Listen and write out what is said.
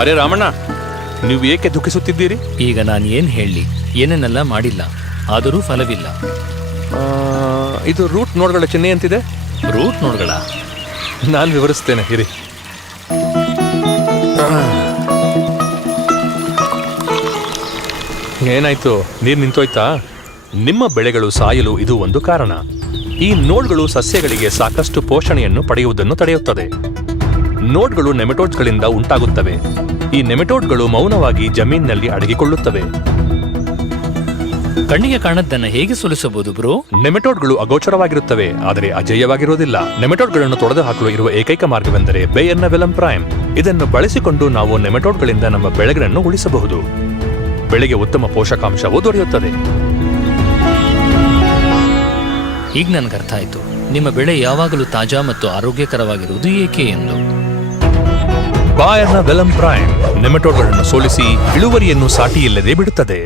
ಅರೆ ರಾಮಣ್ಣ, ನೀವು ಏಕೆ ದುಃಖಿಸುತ್ತಿದ್ದೀರಿ? ಈಗ ನಾನು ಏನು ಹೇಳಲಿ, ಏನನ್ನೆಲ್ಲ ಮಾಡಿಲ್ಲ, ಆದರೂ ಫಲವಿಲ್ಲ. ಇದು ರೂಟ್ ನೋಡ್ಗಳ ಚಿಹ್ನೆ ಅಂತಿದೆ. ರೂಟ್ ನೋಡ್ಗಳ? ನಾನು ವಿವರಿಸ್ತೇನೆ ಇರಿ. ಏನಾಯ್ತು, ನೀರು ನಿಂತೋಯ್ತಾ? ನಿಮ್ಮ ಬೆಳೆಗಳು ಸಾಯಲು ಇದು ಒಂದು ಕಾರಣ. ಈ ನೋಡ್ಗಳು ಸಸ್ಯಗಳಿಗೆ ಸಾಕಷ್ಟು ಪೋಷಣೆಯನ್ನು ಪಡೆಯುವುದನ್ನು ತಡೆಯುತ್ತದೆ. ನೋಡ್ಗಳು ನೆಮೆಟೋಡ್ಗಳಿಂದ ಉಂಟಾಗುತ್ತವೆ. ಈ ನೆಮೆಟೋಡ್ಗಳು ಮೌನವಾಗಿ ಜಮೀನಿನಲ್ಲಿ ಅಡಗಿಕೊಳ್ಳುತ್ತವೆ. ಕಣ್ಣಿಗೆ ಕಾಣದ್ದನ್ನ ಹೇಗೆ ಸೋಲಿಸಬಹುದು ಬ್ರೋ? ನೆಮೆಟೋಡ್ಗಳು ಅಗೋಚರವಾಗಿರುತ್ತವೆ, ಆದರೆ ಅಜೇಯವಾಗಿರುವುದಿಲ್ಲ. ನೆಮೆಟೋಡ್ಗಳನ್ನು ತೊಡೆದು ಹಾಕಲು ಇರುವ ಏಕೈಕ ಮಾರ್ಗವೆಂದರೆ ಬೇಯರ್ನ ವೆಲಮ್ ಪ್ರೈಮ್. ಇದನ್ನು ಬಳಸಿಕೊಂಡು ನಾವು ನೆಮೆಟೋಡ್ಗಳಿಂದ ನಮ್ಮ ಬೆಳೆಗಳನ್ನು ಉಳಿಸಬಹುದು. ಬೆಳೆಗೆ ಉತ್ತಮ ಪೋಷಕಾಂಶವೂ ದೊರೆಯುತ್ತದೆ. ಈಗ ನನ್ಗೆ ಅರ್ಥ ಆಯ್ತು, ನಿಮ್ಮ ಬೆಳೆ ಯಾವಾಗಲೂ ತಾಜಾ ಮತ್ತು ಆರೋಗ್ಯಕರವಾಗಿರುವುದು ಏಕೆ ಎಂದು. ಬಾಯರ್ನ ವೆಲಮ್ ಪ್ರೈಮ್ ನೆಮೆಟೋಡ್ಗಳನ್ನು ಸೋಲಿಸಿ ಇಳುವರಿಯನ್ನು ಸಾಟಿಯಿಲ್ಲದೆ ಬಿಡುತ್ತದೆ.